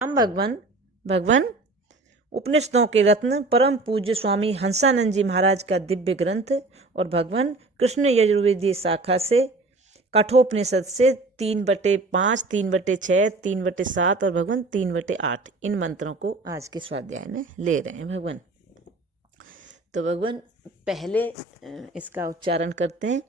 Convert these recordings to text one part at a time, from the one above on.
राम भगवान भगवान उपनिषदों के रत्न परम पूज्य स्वामी हंसानंद जी महाराज का दिव्य ग्रंथ और भगवान कृष्ण यजुर्वेदीय शाखा से कठोपनिषद से 3/5, 3/6, 3/7 और भगवान 3/8 इन मंत्रों को आज के स्वाध्याय में ले रहे हैं भगवान। तो भगवान पहले इसका उच्चारण करते हैं।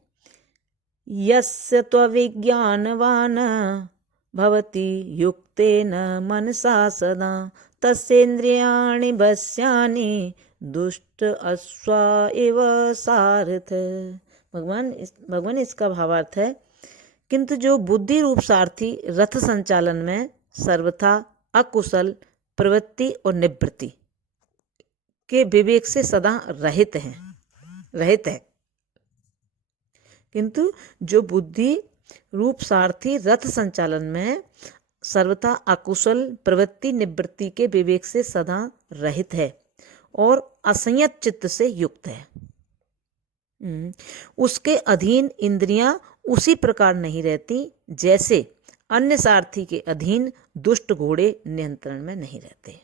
यस्य त्वविज्ञानवान् भवति युक्तेन मनसा सदा तस्येन्द्रियाणि वश्यानि दुष्ट अश्वा इव सारथ। भगवान इसका भावार्थ है, किंतु जो बुद्धि रूप सारथी रथ संचालन में सर्वथा अकुशल प्रवृत्ति और निवृत्ति के विवेक से सदा रहित है। किंतु जो बुद्धि रूप सारथी रथ संचालन में सर्वथा अकुशल प्रवृत्ति निवृत्ति के विवेक से सदा रहित है और असंयत चित्त से युक्त है, उसके अधीन इंद्रियां उसी प्रकार नहीं रहती जैसे अन्य सारथी के अधीन दुष्ट घोड़े नियंत्रण में नहीं रहते।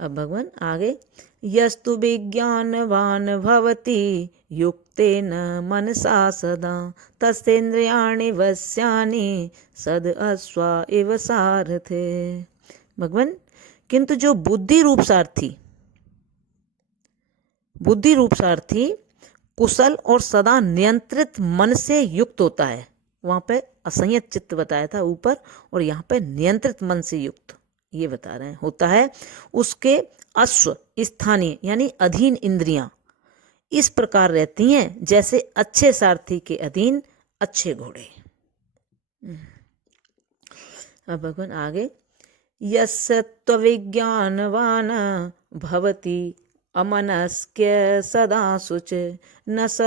अब भगवान आगे, यस्तु विज्ञानवान भवति युक्तेन मनसा सदा तस्येन्द्रियाणि वश्यानि सद अश्वा इव सारथे। भगवान, किंतु जो बुद्धि रूप सारथी कुशल और सदा नियंत्रित मन से युक्त होता है, वहां पे असंयत चित्त बताया था ऊपर, और यहाँ पे नियंत्रित मन से युक्त ये बता रहे हैं होता है, उसके अश्व स्थानीय यानी अधीन इंद्रियां इस प्रकार रहती हैं जैसे अच्छे सारथी के अधीन अच्छे घोड़े। अब भगवान आगे, यस्य त्वविज्ञानवान् भवति अमनस्क्य सदा शुच न स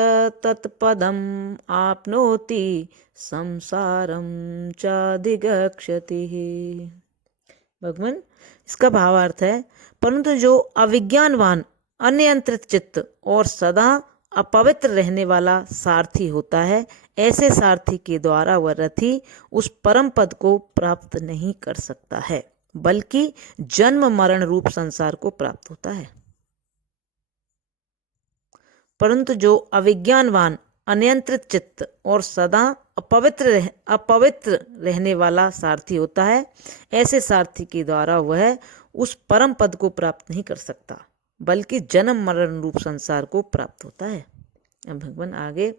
तत्पदम् आप्नोति संसारं चाधिगच्छति। भगवान, इसका भावार्थ है, परंतु जो अविज्ञानवान अनियंत्रित चित्त और सदा अपवित्र रहने वाला सारथी होता है, ऐसे सारथी के द्वारा वह रथी उस परम पद को प्राप्त नहीं कर सकता है, बल्कि जन्म मरण रूप संसार को प्राप्त होता है। परंतु जो अविज्ञानवान अनियंत्रित चित्त और सदा अपवित्र रहने वाला सारथी होता है, ऐसे सारथी के द्वारा वह उस परम पद को प्राप्त नहीं कर सकता, बल्कि जन्म मरण रूप संसार को प्राप्त होता है। अब भगवान आगे,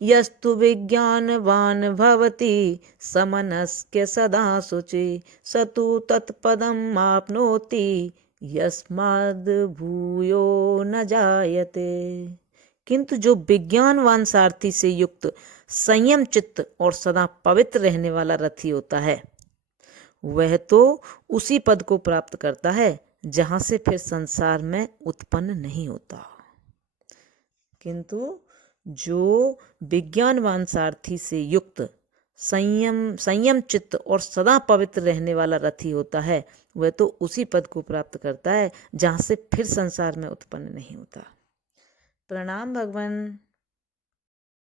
यस्तु विज्ञानवान् भवति समनस्क्य सदा शुचि स तु तत्पदम् आप्नोति यस्माद् भूयो न जायते। किंतु जो विज्ञानवान सारथी से युक्त संयम चित्त और सदा पवित्र रहने वाला रथी होता है, वह तो उसी पद को प्राप्त करता है जहां से फिर संसार में उत्पन्न नहीं होता। किंतु जो विज्ञानवान सारथी से युक्त संयम चित्त और सदा पवित्र रहने वाला रथी होता है, वह तो उसी पद को प्राप्त करता है जहां से फिर संसार में उत्पन्न नहीं होता। प्रणाम भगवान।